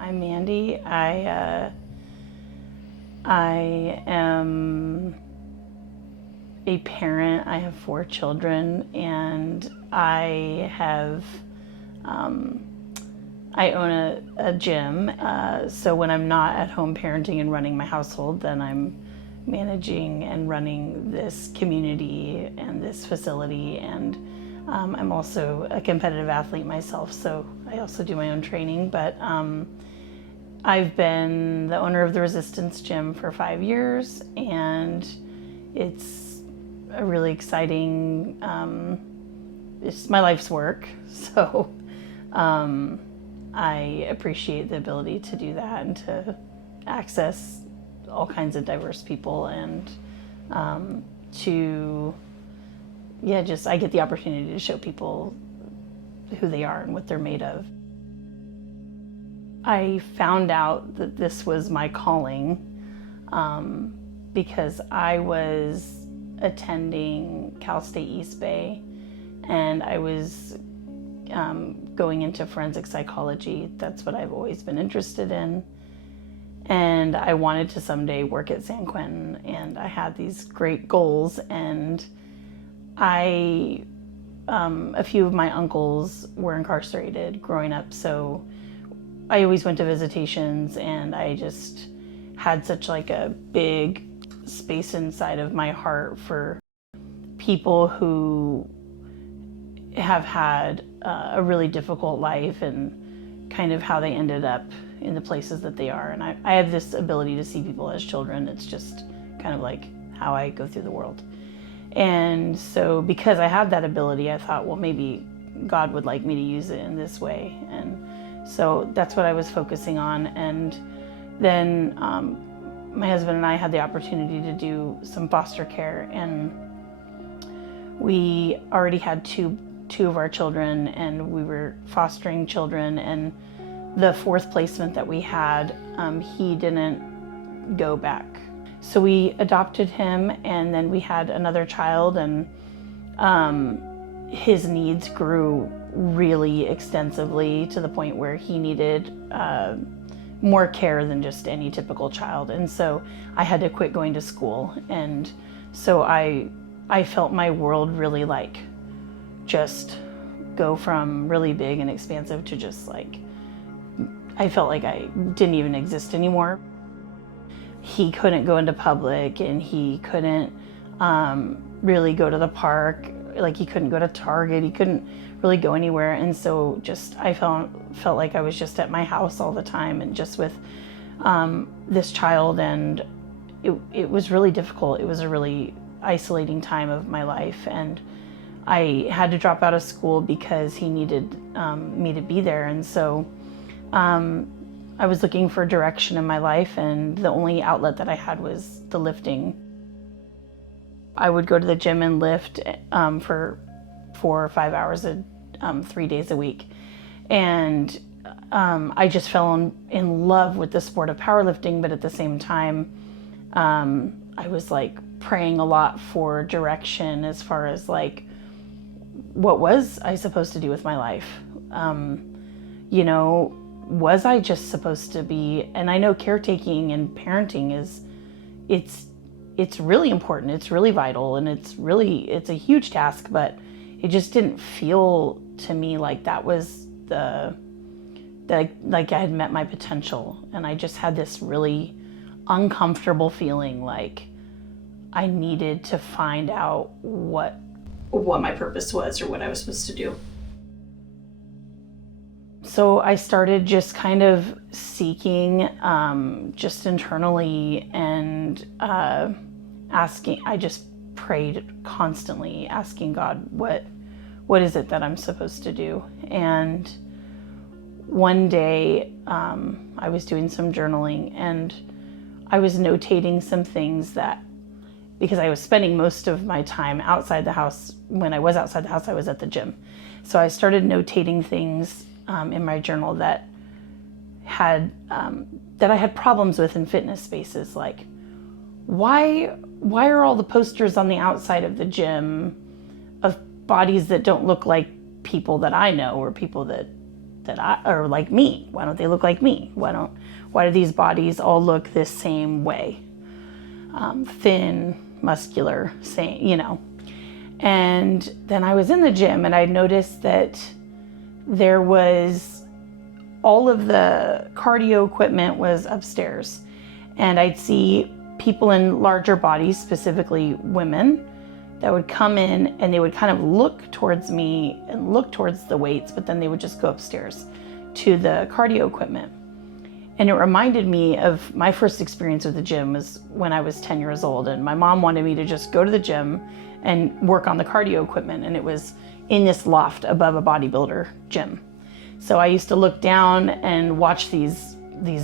I'm Mandy. I am a parent. I have 4 children, and I own a gym. So when I'm not at home parenting and running my household, then I'm managing and running this community and this facility. And I'm also a competitive athlete myself, so I also do my own training. But I've been the owner of the Resistance Gym for 5 years, and it's a really exciting, it's my life's work. So I appreciate the ability to do that and to access all kinds of diverse people, and I get the opportunity to show people who they are and what they're made of. I found out that this was my calling because I was attending Cal State East Bay, and I was going into forensic psychology. That's what I've always been interested in. And I wanted to someday work at San Quentin, and I had these great goals. And a few of my uncles were incarcerated growing up, so I always went to visitations, and I just had such like a big space inside of my heart for people who have had a really difficult life and kind of how they ended up in the places that they are. And I have this ability to see people as children. It's just kind of like how I go through the world. And so because I had that ability, I thought, well, maybe God would like me to use it in this way. And so that's what I was focusing on. And then my husband and I had the opportunity to do some foster care, and we already had two of our children, and we were fostering children. And the 4th placement that we had, he didn't go back. So we adopted him, and then we had another child, and his needs grew really extensively to the point where he needed more care than just any typical child. And so I had to quit going to school. And so I felt my world really like just go from really big and expansive to just like, I felt like I didn't even exist anymore. He couldn't go into public, and he couldn't really go to the park. Like, he couldn't go to Target. He couldn't really go anywhere. And so just I felt like I was just at my house all the time, and just with this child. And it was really difficult. It was a really isolating time of my life, and I had to drop out of school because he needed me to be there. And so I was looking for direction in my life, and the only outlet that I had was the lifting. I would go to the gym and lift for 4 or 5 hours 3 days a week. And I just fell in love with the sport of powerlifting, but at the same time, I was like praying a lot for direction as far as like, what was I supposed to do with my life? Was I just supposed to be, and I know caretaking and parenting it's really important, it's really vital, and it's a huge task, but it just didn't feel to me like that was like I had met my potential. And I just had this really uncomfortable feeling like I needed to find out what my purpose was, or what I was supposed to do. So I started just kind of seeking just internally, and asking. I just prayed constantly, asking God, what is it that I'm supposed to do? And one day I was doing some journaling, and I was notating some things that, because I was spending most of my time outside the house. When I was outside the house, I was at the gym. So I started notating things in my journal that I had problems with in fitness spaces. Like, why are all the posters on the outside of the gym of bodies that don't look like people that I know, or people that or like me? Why don't they look like me? Why do these bodies all look this same way? Thin, muscular, same. And then I was in the gym and I noticed that there was all of the cardio equipment was upstairs. And I'd see people in larger bodies, specifically women, that would come in and they would kind of look towards me and look towards the weights, but then they would just go upstairs to the cardio equipment. And it reminded me of my first experience with the gym was when I was 10 years old, and my mom wanted me to just go to the gym and work on the cardio equipment, and it was in this loft above a bodybuilder gym. So I used to look down and watch these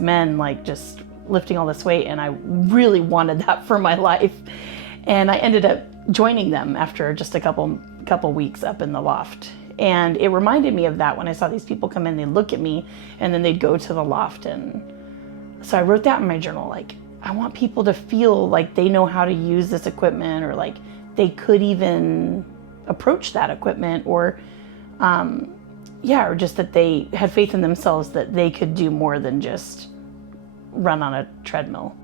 men like just lifting all this weight, and I really wanted that for my life. And I ended up joining them after just a couple weeks up in the loft. And it reminded me of that when I saw these people come in, they'd look at me and then they'd go to the loft. And so I wrote that in my journal, like, I want people to feel like they know how to use this equipment, or like they could even approach that equipment, or or just that they had faith in themselves that they could do more than just run on a treadmill.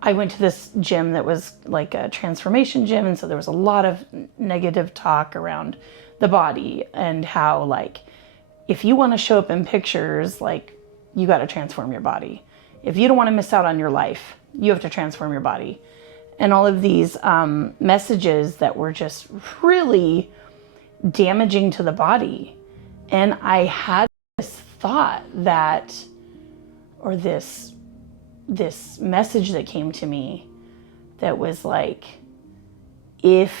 I went to this gym that was like a transformation gym, and so there was a lot of negative talk around the body and how, like, if you want to show up in pictures, like, you got to transform your body. If you don't want to miss out on your life, you have to transform your body. And all of these messages that were just really damaging to the body. And I had this thought that, or this message that came to me that was like, if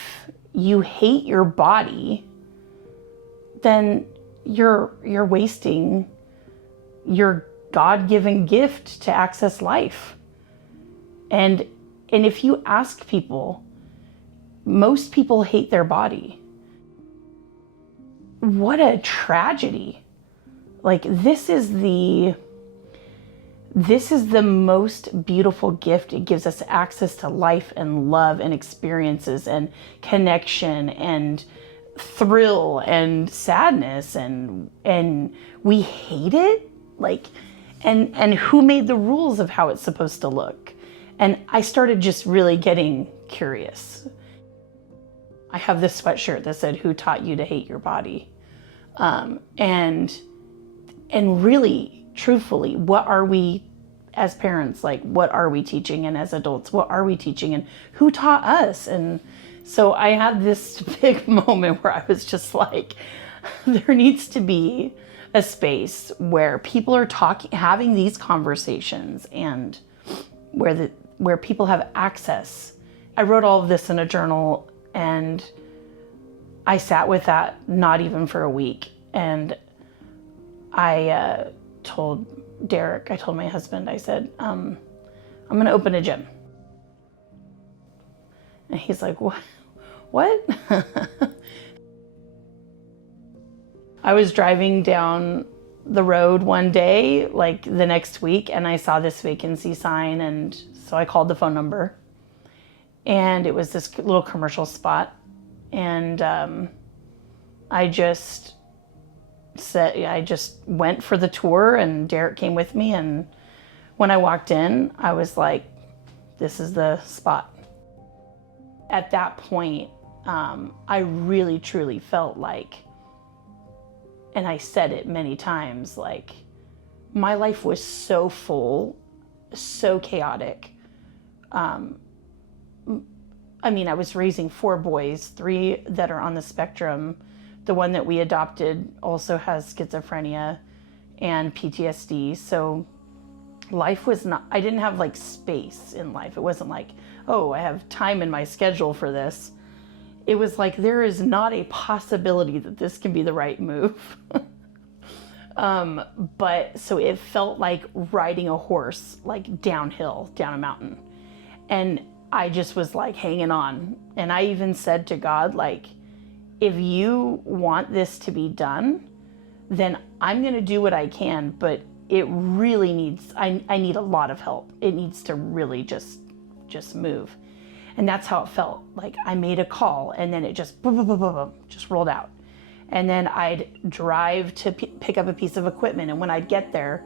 you hate your body, then you're wasting your God-given gift to access life. And if you ask people, most people hate their body. What a tragedy. Like, this is the most beautiful gift. It gives us access to life and love and experiences and connection and thrill and sadness, and we hate it. Like, and who made the rules of how it's supposed to look? And I started just really getting curious. I have this sweatshirt that said, "Who taught you to hate your body?" And really, truthfully, what are we as parents, like, what are we teaching? And as adults, what are we teaching? And who taught us? And so I had this big moment where I was just like, there needs to be a space where people are having these conversations, and where people have access. I wrote all of this in a journal, and I sat with that not even for a week. And I told Derek, I told my husband, I said, I'm going to open a gym. And he's like, what? I was driving down the road one day, like the next week, and I saw this vacancy sign, and so I called the phone number, and it was this little commercial spot. And I just went for the tour, and Derek came with me, and when I walked in, I was like, this is the spot. At that point, I really truly felt like, and I said it many times, like, my life was so full, so chaotic. I mean, I was raising 4 boys, 3 that are on the spectrum. The one that we adopted also has schizophrenia and PTSD. So life was not, I didn't have like space in life. It wasn't like, oh, I have time in my schedule for this. It was like, there is not a possibility that this can be the right move. But so it felt like riding a horse, like downhill, down a mountain. And I just was like hanging on. And I even said to God, like, if you want this to be done, then I'm going to do what I can, but it really needs, I need a lot of help. It needs to really just move. And that's how it felt. Like, I made a call, and then it just boom, boom, boom, boom, boom, just rolled out. And then I'd drive to pick up a piece of equipment. And when I'd get there,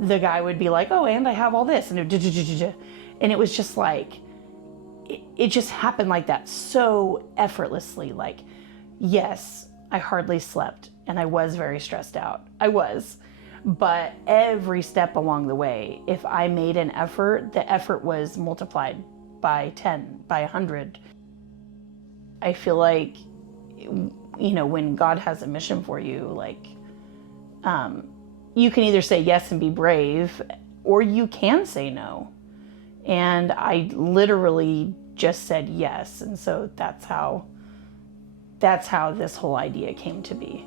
the guy would be like, oh, and I have all this. And it was just like, it just happened like that so effortlessly. Like, yes, I hardly slept and I was very stressed out. I was. But every step along the way, if I made an effort, the effort was multiplied by 10, by 100. I feel like, when God has a mission for you, like, you can either say yes and be brave, or you can say no. And I literally just said yes. And so that's how this whole idea came to be.